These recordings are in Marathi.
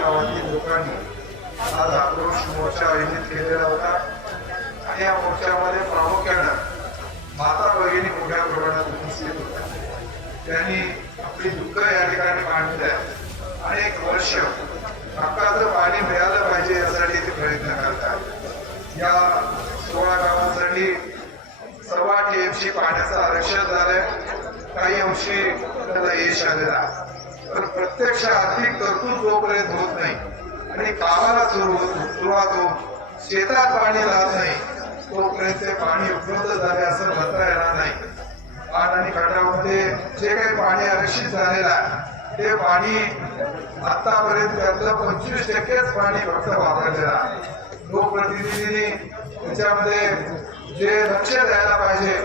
गावातील लोकांनी आज आक्रोश मोर्चा आयोजित केलेला होता. आणि या मोर्चामध्ये प्रामुख्यानं माता भगिनी मोठ्या प्रमाणात उपस्थित होत्या. त्यांनी आपली दुःख या ठिकाणी मांडल्या. अनेक वर्ष हक्काचं पाणी मिळालं पाहिजे यासाठी ते प्रयत्न करतात. या सोळा गावांसाठी सव्वा टीएमसी पाण्याचं आरक्षण झालंय काही अंशी त्याला यश आलेलं आहे. प्रत्यक्ष आर्थिक तरतूद जोपर्यंत होत नाही आणि कामाला सुरू सुरुवात होत शेतात पाणी राहत नाही तोपर्यंत ते पाणी उपलब्ध झाले असं म्हणता येणार नाही. पाट आणि काठामध्ये जे काही पाणी आरक्षित झालेलं आहे ते पाणी आतापर्यंत त्यातलं पंचवीस टक्केच पाणी फक्त वापरलेलं आहे. लोकप्रतिनिधींनी त्याच्यामध्ये जे लक्ष द्यायला पाहिजे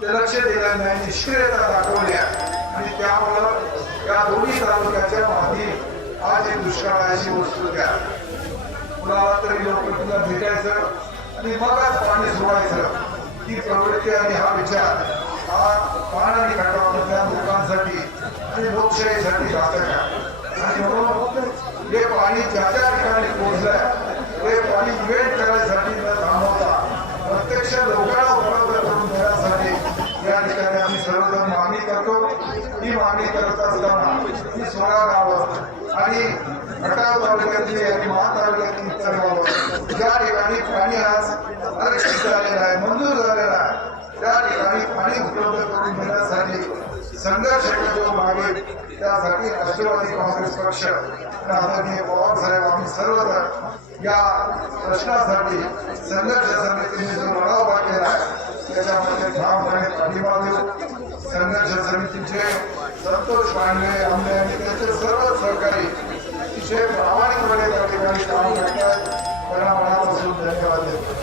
ते लक्ष दिलं नाही निष्क्रियता दाखवल्या आणि त्यामुळं या दोन्ही तालुक्याच्या माती आज एक दुष्काळाची वस्तू द्या. कुणाला तरी लोकप्रतिनिधीला भेटायचं आणि मगच पाणी सोडायचं. ही प्रवृत्ती आणि हा विचार हा पान आणि खंडामधल्या लोकांसाठी आणि लोकशाहीसाठी घातक आहे आणि म्हणून हे पाणी ज्या ज्या ठिकाणी पोहोचलंय ते पाणी वेळ करायसाठी न थांबवता प्रत्यक्ष लोकांना ही सोळा आणि खटाव तालुक्यातली आणि मान तालुक्यातली इतर गावं ज्या ठिकाणी पाणी आज आरक्षित झालेलं आहे मंजूर झालेलं आहे त्या ठिकाणी पाणी उपलब्ध करून घेण्यासाठी संघर्ष करतो मागे त्यासाठी राष्ट्रवादी काँग्रेस पक्ष आदरणीय पवार साहेब आम्ही सर्वजण या प्रश्नासाठी संघर्ष समितीने जो लढा उभा केला त्याच्यामध्ये ठामपणे पाठिंबा देऊ संघर्ष समितीचे संतोष मांडले आमले आणि त्यांचे सर्व सहकारी अतिशय प्रामाणिकपणे त्या ठिकाणी काम करतात त्यांना मनापासून धन्यवाद देतो